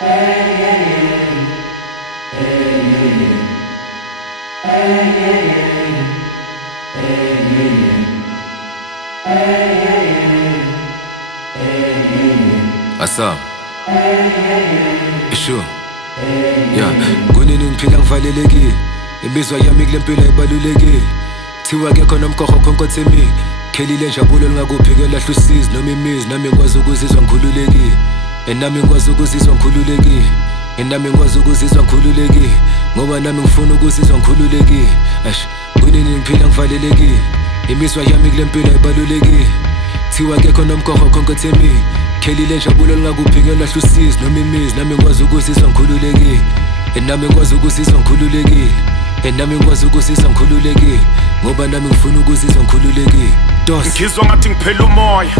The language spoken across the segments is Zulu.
Asa Isho Yeah Kunini ngiphila ngivalelekile Imizwa yami kule mpilo ibalulekile Thiwa akekho nomkhokho khonkothemile Khelile njabulo lingakuphi ngelahle usizi noma imizi nami ngikwazi ukuzizwa ngikhululekile Nami ngikwazi ukuzizwa ngikhululekile Nami ngikwazi ukuzizwa ngikhululekile Ngoba nami ngifuna ukuzizwa ngikhululekile Kunini ngiphila ngivalelekile Imizwa yami kule mpilo ibalulekile Thiwa akekho nomkhokho khonkothemile Khelile njabulo lingakuphi ngelahle usizi noma imizi nami ngikwazi ukuzizwa ngikhululekile Nami ngikwazi ukuzizwa ngikhululekile Nami ngikwazi ukuzizwa ngikhululekile Ngoba nami ngifuna ukuzizwa ngikhululekile Ngizwa ngathi ngiphela umoya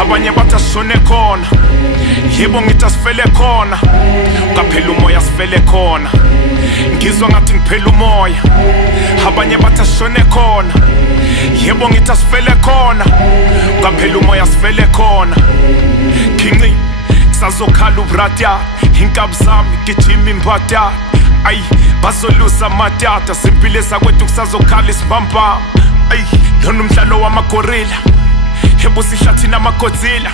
Abanye bathi asishone khona Yebo ngithi asifele khona Ngaphela umoya asifele khona Ngizwa ngathi ngiphela umoya Abanye bathi asishone khona Yebo ngithi asifele khona Ngaphela umoya asifele khona Kinci Sazokhala ubratya Inkabi zami gijima impatya Ay bazolusa matata Simpile sakwethu kusazokhala isimbamba Ay lona umdlalo wamagorilla Yebo sihlathina amagodzilla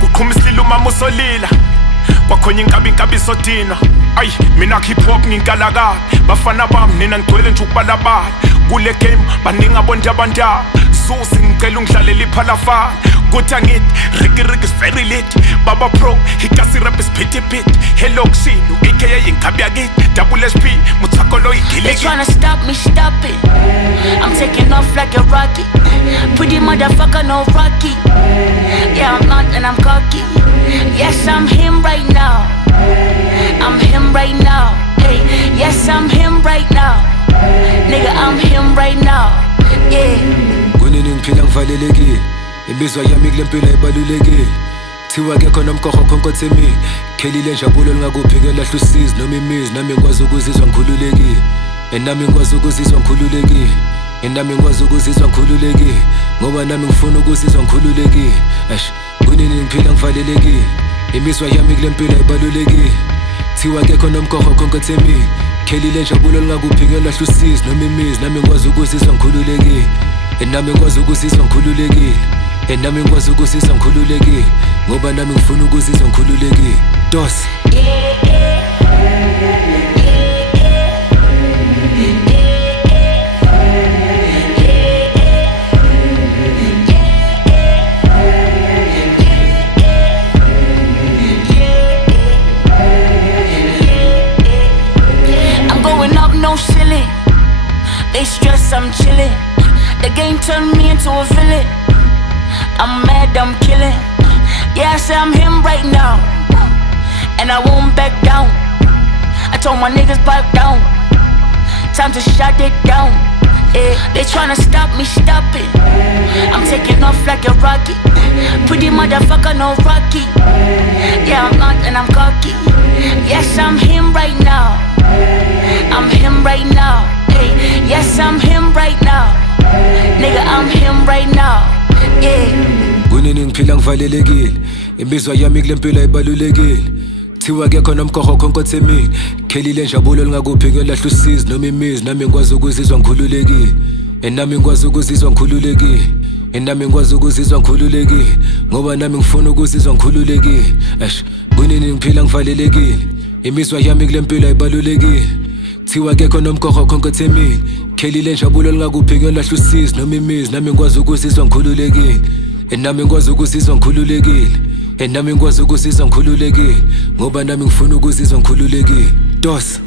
Kuqhuma isililo mama usolila Kwakhona inkabi sodinwa Ay mina hip hop nginkalakala Bafana bami nina ngigcwele nje ukubalabala Kule game baningi abonde abandaba Zuzi ngicela ungidlalele iphalafala Kuthi angithi Ricky is very lit Baba Pro Hikasi rap is pity pit Hello Ksinu AKA inkabi yakithi Double SP Mutsakolo igiliki They tryna stop me, stop it I'm taking off like a rocket Pretty motherfucker, no Rocky Yeah, I'm not and I'm cocky Yes, I'm him right now I'm him right now Hey, yes, I'm him right now Nigga, I'm him right now Yeah Kunini ngiphila ngivalelekile Imizwa yami kule mpilo ibalulekile Thiwa akekho nomkhokho khonkothemile Khelile njabulo lingakuphi ngelahle usizi noma imizi nami ngikwazi ukuzizwa ngikhululekile Nami ngikwazi ukuzizwa ngikhululekile Nami ngikwazi ukuzizwa ngikhululekile Ngoba nami ngifuna ukuzizwa ngikhululekile Kunini ngiphila ngivalelekile Imizwa yami kule mpilo ibalulekile Thiwa akekho nomkhokho khonkothemile Khelile njabulo lingakuphi ngelahle usizi noma imizi nami ngikwazi ukuzizwa ngikhululekile Nami ngikwazi ukuzizwa ngikhululekile Nami ngikwazi ukuzizwa ngikhululekile Ngoba nami ngifuna ukuzizwa ngikhululekile Dos I'm going up, no ceiling They stress, I'm chilling The game turned me into a villain I'm mad, I'm killing Yeah, I say I'm him right now And I won't back down I told my niggas back down Time to shut it down Yeah, they tryna stop me, stop it I'm taking off like a rocket Pretty motherfucker, no Rocky Yeah, I'm not and I'm cocky Yes, I'm him right now I'm him right now Hey, yes, I'm him right now Nigga, I'm him right now Yeah Kunini ngiphila ngivalelekile Imizwa yami kule mpilo ibalulekile Thiwa akekho nomkhokho khonkothemile Khelile njabulo lingakuphi ngelahle usizi noma imizi nami ngikwazi ukuzizwa ngikhululekile Nami ngikwazi ukuzizwa ngikhululekile Nami ngikwazi ukuzizwa ngikhululekile Ngoba nami ngifuna ukuzizwa ngikhululekile Kunini ngiphila ngivalelekile Imizwa yami kule mpilo ibalulekile Thiwa akekho nomkhokho khonkothemile Khelile njabulo lingakuphi ngelahle usizi noma imizi nami ngikwazi ukuzizwa ngikhululekile Nami ngikwazi ukuzizwa ngikhululekile Nami ngikwazi ukuzizwa ngikhululekile Ngoba nami ngifuna ukuzizwa ngikhululekile Dos